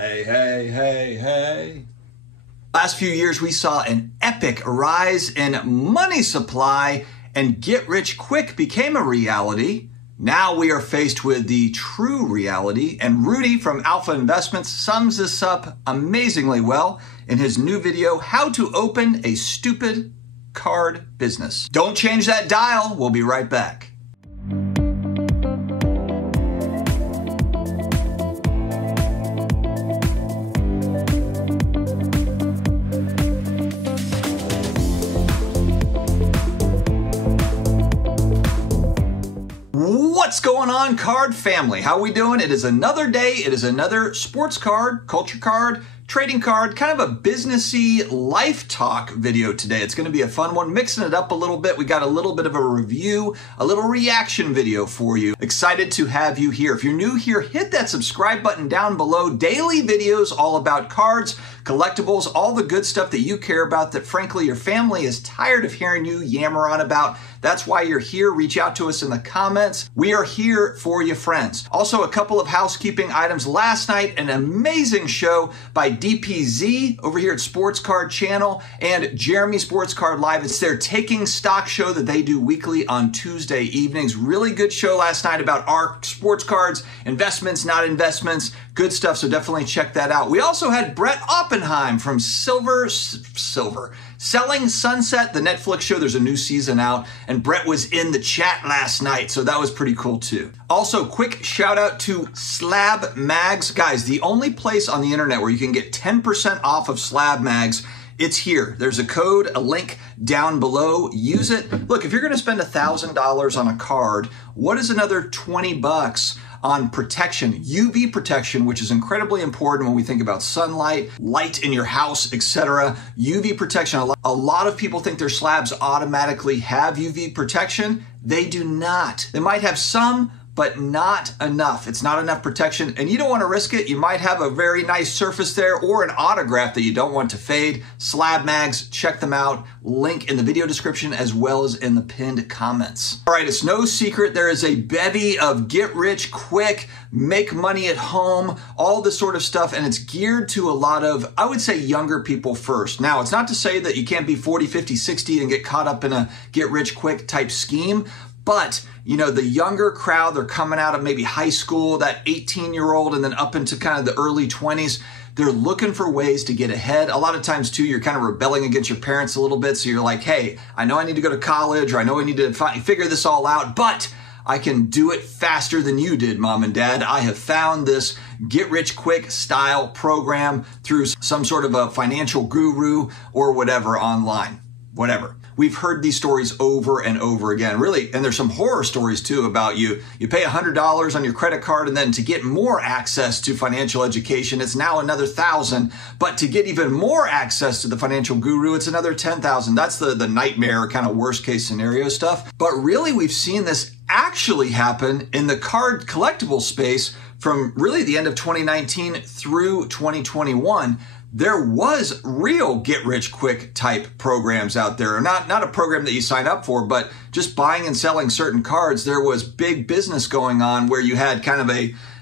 Hey, hey, hey, hey. Last few years, we saw an epic rise in money supply, and get rich quick became a reality. Now we are faced with the true reality, and Rudy from Alpha Investments sums this up amazingly well in his new video, How to Open a Stupid Card Business. Don't change that dial. We'll be right back. What's going on, card family? How we doing? It is another day. It is another sports card, culture card, trading card, kind of a businessy life talk video today. It's going to be a fun one, mixing it up a little bit. We got a little bit of a review, a little reaction video for you. Excited to have you here. If you're new here, hit that subscribe button down below. Daily videos all about cards, collectibles, all the good stuff that you care about that frankly your family is tired of hearing you yammer on about. That's why you're here. Reach out to us in the comments. We are here for you, friends. Also, a couple of housekeeping items. Last night, an amazing show by DPZ over here at Sports Card Channel and Jeremy Sports Card Live. It's their Taking Stock show that they do weekly on Tuesday evenings. Really good show last night about our sports cards, investments, not investments. Good stuff, so definitely check that out. We also had Brett Oppenheim from Selling Sunset, the Netflix show. There's a new season out, and Brett was in the chat last night, so that was pretty cool too. Also, quick shout out to SlabMags. Guys, the only place on the internet where you can get 10% off of SlabMags, it's here. There's a code, a link down below. Use it. Look, if you're going to spend $1,000 on a card, what is another 20 bucks on protection, UV protection, which is incredibly important when we think about sunlight, light in your house, etc. UV protection. A lot of people think their slabs automatically have UV protection. They do not. They might have some, but not enough. It's not enough protection, and you don't want to risk it. You might have a very nice surface there or an autograph that you don't want to fade. SlabMags, check them out. Link in the video description as well as in the pinned comments. All right, it's no secret there is a bevy of get rich quick, make money at home, all this sort of stuff, and it's geared to a lot of, I would say, younger people first. Now, it's not to say that you can't be 40, 50, 60 and get caught up in a get rich quick type scheme, but you know, the younger crowd, they're coming out of maybe high school, that 18-year-old, and then up into kind of the early 20s. They're looking for ways to get ahead. A lot of times, too, you're kind of rebelling against your parents a little bit. So you're like, hey, I know I need to go to college, or I know I need to figure this all out, but I can do it faster than you did, Mom and Dad. I have found this get-rich-quick style program through some sort of a financial guru or whatever online. Whatever. We've heard these stories over and over again, really, and there's some horror stories too about you pay $100 on your credit card, and then to get more access to financial education, it's now another $1,000, but to get even more access to the financial guru, it's another $10,000. That's the nightmare kind of worst case scenario stuff. But really, we've seen this actually happen in the card collectible space from really the end of 2019 through 2021. There was real get-rich-quick type programs out there. Not a program that you sign up for, but just buying and selling certain cards. There was big business going on where you had kind of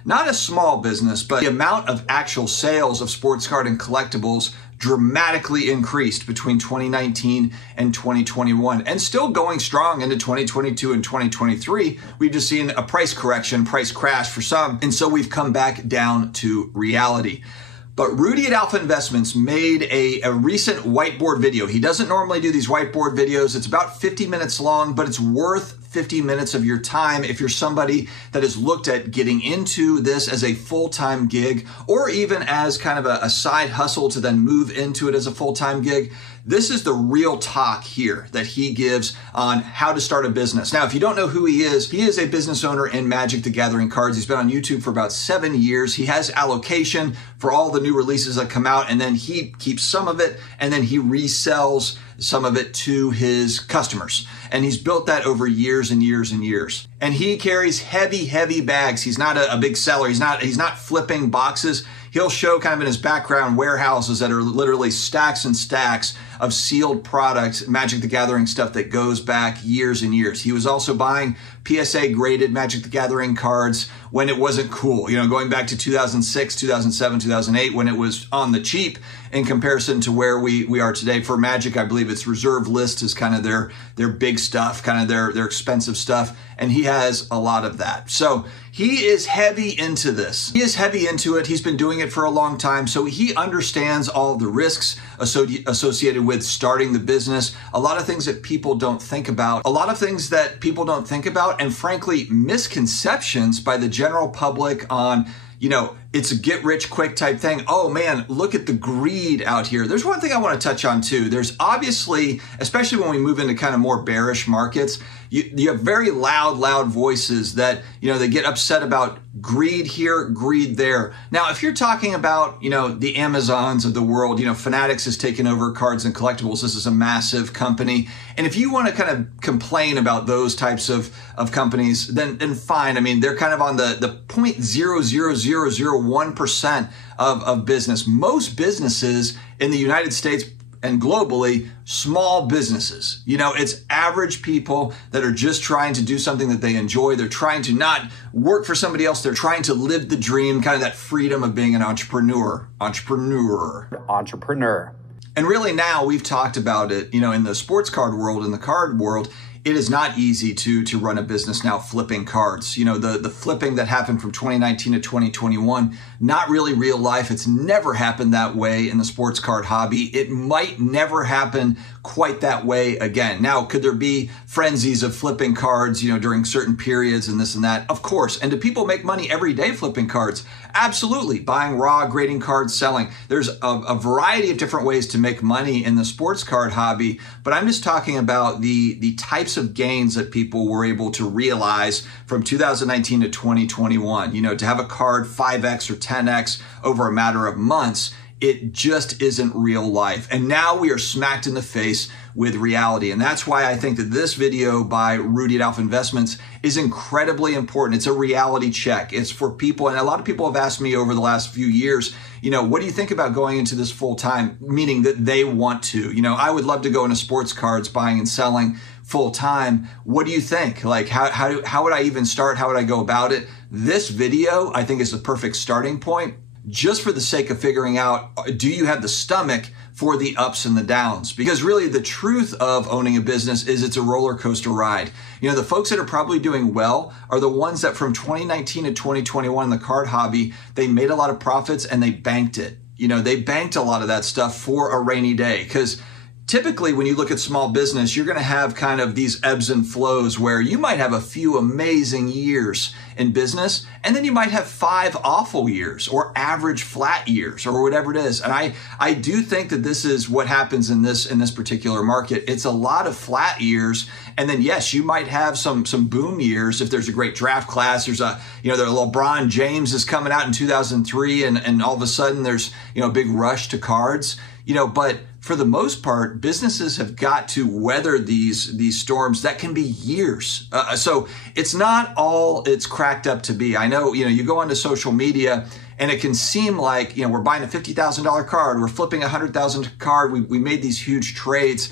not a small business, but the amount of actual sales of sports card and collectibles dramatically increased between 2019 and 2021, and still going strong into 2022 and 2023. We've just seen a price correction, price crash for some, and so we've come back down to reality. But Rudy at Alpha Investments made a recent whiteboard video. He doesn't normally do these whiteboard videos. It's about 50 minutes long, but it's worth 50 minutes of your time if you're somebody that has looked at getting into this as a full-time gig, or even as kind of a side hustle to then move into it as a full-time gig. This is the real talk here that he gives on how to start a business. Now, if you don't know who he is a business owner in Magic the Gathering cards. He's been on YouTube for about 7 years. He has allocation for all the new releases that come out, and then he keeps some of it, and then he resells some of it to his customers. And he's built that over years and years and years. And he carries heavy, heavy bags. He's not a big seller. He's not flipping boxes. He'll show kind of in his background warehouses that are literally stacks and stacks of sealed products, Magic the Gathering stuff that goes back years and years. He was also buying PSA graded Magic the Gathering cards when it wasn't cool, you know, going back to 2006, 2007, 2008, when it was on the cheap in comparison to where we are today. For Magic, I believe it's reserve list is kind of their big stuff, kind of their expensive stuff. And he has a lot of that. So he is heavy into this. He is heavy into it. He's been doing it for a long time. So he understands all the risks associated with starting the business. A lot of things that people don't think about. And frankly, misconceptions by the general public on, you know, it's a get rich quick type thing. Oh man, look at the greed out here. There's one thing I want to touch on too. There's obviously, especially when we move into kind of more bearish markets, you have very loud voices that, you know, they get upset about greed here, greed there. Now, if you're talking about, you know, the Amazons of the world, you know, Fanatics has taken over cards and collectibles. This is a massive company. And if you want to kind of complain about those types of companies, then fine. I mean, they're kind of on the 0.00001% of business. Most businesses in the United States and globally, small businesses. You know, it's average people that are just trying to do something that they enjoy. They're trying to not work for somebody else. They're trying to live the dream, kind of that freedom of being an entrepreneur. And really now we've talked about it, you know, in the sports card world, in the card world, it is not easy to run a business now flipping cards. You know, the flipping that happened from 2019 to 2021, not really real life. It's never happened that way in the sports card hobby. It might never happen quite that way again. Now, could there be frenzies of flipping cards, you know, during certain periods and this and that? Of course. And do people make money every day flipping cards? Absolutely. Buying raw, grading cards, selling. There's a variety of different ways to make money in the sports card hobby, but I'm just talking about the types of gains that people were able to realize from 2019 to 2021. You know, to have a card 5x or 10x over a matter of months, it just isn't real life. And now we are smacked in the face with reality. And that's why I think that this video by Rudy at Alpha Investments is incredibly important. It's a reality check. It's for people, and a lot of people have asked me over the last few years, you know, what do you think about going into this full time, meaning that they want to? You know, I would love to go into sports cards, buying and selling full time. What do you think? Like, how would I even start? How would I go about it? This video, I think, is the perfect starting point, just for the sake of figuring out, do you have the stomach for the ups and the downs? Because really the truth of owning a business is it's a roller coaster ride. You know, the folks that are probably doing well are the ones that from 2019 to 2021 in the card hobby, they made a lot of profits and they banked it. You know, they banked a lot of that stuff for a rainy day. Because typically when you look at small business, you're going to have kind of these ebbs and flows where you might have a few amazing years in business, and then you might have 5 awful years or average flat years or whatever it is. And I do think that this is what happens in this particular market. It's a lot of flat years, and then yes, you might have some boom years if there's a great draft class. There's a, you know, the LeBron James is coming out in 2003, and all of a sudden there's, you know, a big rush to cards. You know, but for the most part, businesses have got to weather these storms that can be years. So it's not all it's cracked up to be. I know, you know, you go onto social media and it can seem like, you know, we're buying a $50,000 card, we're flipping a $100,000 card, we made these huge trades.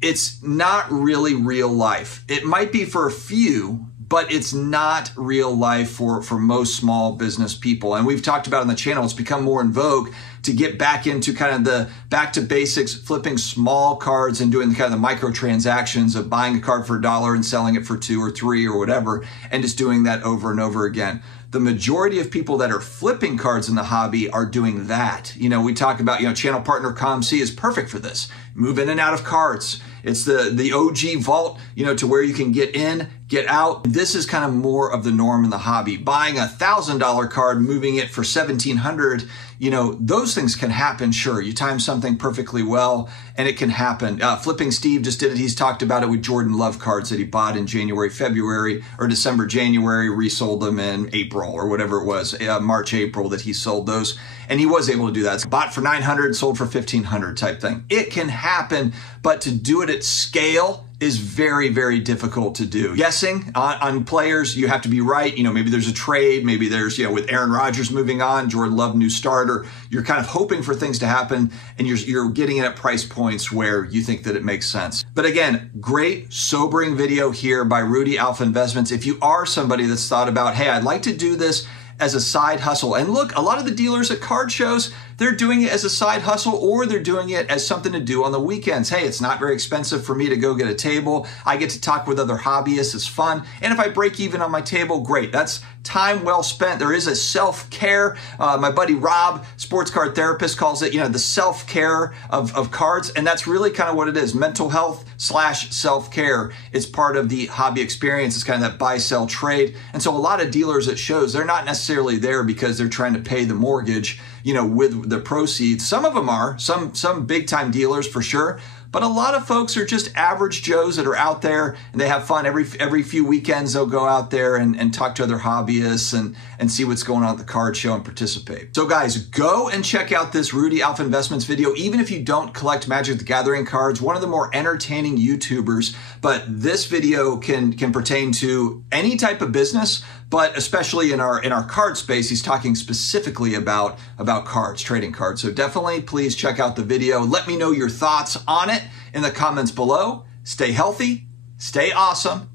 It's not really real life. It might be for a few, but it's not real life for most small business people. And we've talked about on the channel, it's become more in vogue to get back into kind of the back to basics, flipping small cards and doing the kind of the micro transactions of buying a card for $1 and selling it for $2 or $3 or whatever, and just doing that over and over again. The majority of people that are flipping cards in the hobby are doing that. You know, we talk about, you know, channel partner ComC is perfect for this. Move in and out of cards. It's the OG vault, you know, to where you can get in, get out. This is kind of more of the norm in the hobby. Buying a $1,000 card, moving it for $1,700, you know, those things can happen, sure. You time something perfectly well, and it can happen. Flipping Steve just did it. He's talked about it with Jordan Love cards that he bought in January, February, or December, January, resold them in April, or whatever it was, March, April, that he sold those. And he was able to do that. Bought for $900, sold for $1,500 type thing. It can happen, but to do it at scale is very, very difficult to do. Guessing on players, you have to be right. You know, maybe there's a trade, maybe there's, you know, with Aaron Rodgers moving on, Jordan Love, new starter, you're kind of hoping for things to happen and you're getting it at price points where you think that it makes sense. But again, great sobering video here by Rudy Alpha Investments. If you are somebody that's thought about, hey, I'd like to do this as a side hustle. And look, a lot of the dealers at card shows, they're doing it as a side hustle or they're doing it as something to do on the weekends. Hey, it's not very expensive for me to go get a table. I get to talk with other hobbyists. It's fun. And if I break even on my table, great. That's time well spent. There is a self-care. My buddy Rob, sports card therapist, calls it, you know, the self-care of cards. And that's really kind of what it is. Mental health / self-care is part of the hobby experience. It's kind of that buy, sell, trade. And so a lot of dealers at shows, they're not necessarily there because they're trying to pay the mortgage, you know, with the proceeds. Some of them are, some big time dealers for sure. But a lot of folks are just average Joes that are out there and they have fun. Every few weekends, they'll go out there and talk to other hobbyists and see what's going on at the card show and participate. So guys, go and check out this Rudy Alpha Investments video. Even if you don't collect Magic the Gathering cards, one of the more entertaining YouTubers, but this video can pertain to any type of business, but especially in our card space, he's talking specifically about cards, trading cards. So definitely please check out the video. Let me know your thoughts on it in the comments below. Stay healthy, stay awesome,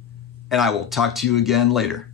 and I will talk to you again later.